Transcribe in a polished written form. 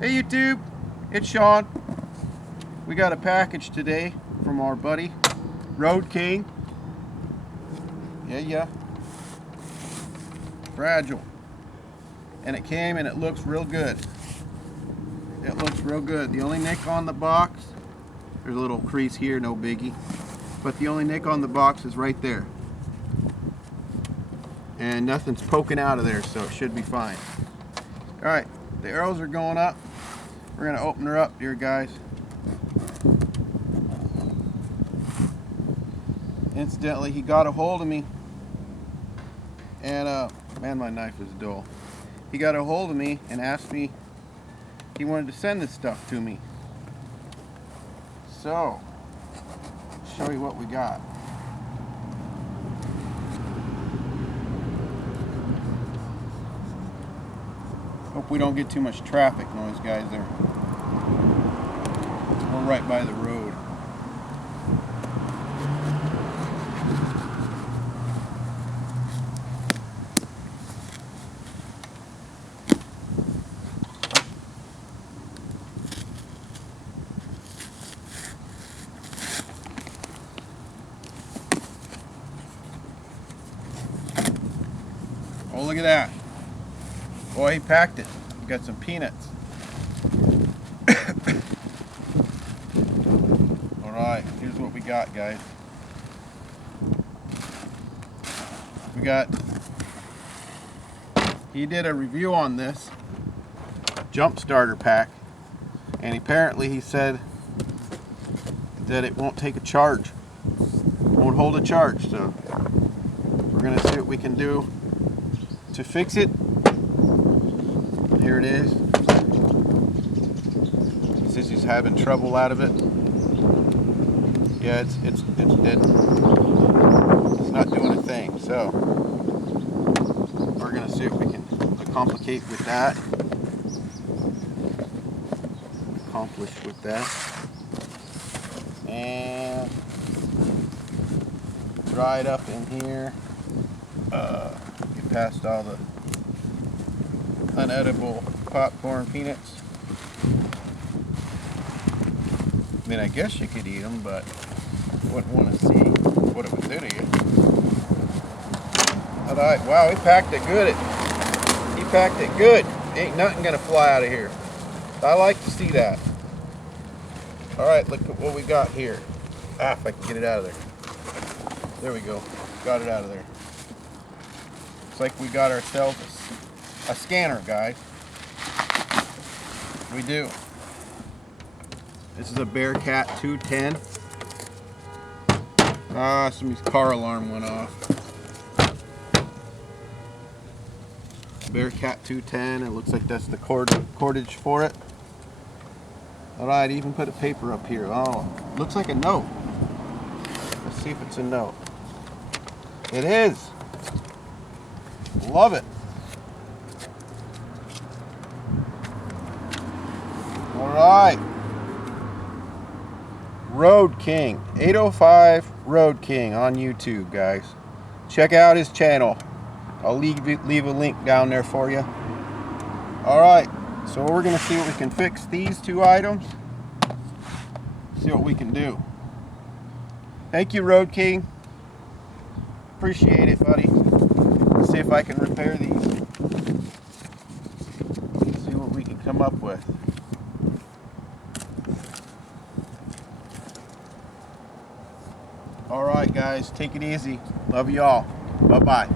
Hey YouTube, it's Sean. We got a package today from our buddy, Road King. Yeah. Fragile. And it came and it looks real good. It looks real good. The only nick on the box, there's a little crease here, no biggie. But the only nick on the box is right there. And nothing's poking out of there, so it should be fine. Alright, the arrows are going up. We're going to open her up here, guys. Incidentally, he got a hold of me. And, man, my knife is dull. He got a hold of me and asked me, he wanted to send this stuff to me. So, show you what we got. Hope we don't get too much traffic noise, guys. There, we're right by the road. Oh, look at that. Boy, he packed it. Got some peanuts. Alright, here's what we got, guys. He did a review on this jump starter pack, and apparently he said that it won't take a charge. Won't hold a charge, so we're gonna see what we can do to fix it. Here it is. He says he's having trouble out of it. Yeah, it's dead. It's not doing a thing. So we're gonna see if we can accomplish with that. And dry it up in here. Get past all the unedible popcorn peanuts. I mean, I guess you could eat them, but I wouldn't want to see what it would do to you. Alright, wow, he packed it good. He packed it good. Ain't nothing gonna fly out of here. I like to see that. Alright, look at what we got here. If I can get it out of there. There we go. Got it out of there. Looks like we got ourselves a scanner, guys. We do. This is a Bearcat 210. Somebody's car alarm went off. Bearcat 210. It looks like that's the cordage for it. Alright, even put a paper up here. Oh, looks like a note. Let's see if it's a note. It is. Love it. Alright. Road King. 805 Road King on YouTube, guys. Check out his channel. I'll leave a link down there for you. Alright. So we're going to see what we can fix these two items. See what we can do. Thank you, Road King. Appreciate it, buddy. Let's see if I can repair these. See what we can come up with. Alright guys, take it easy. Love you all. Bye-bye.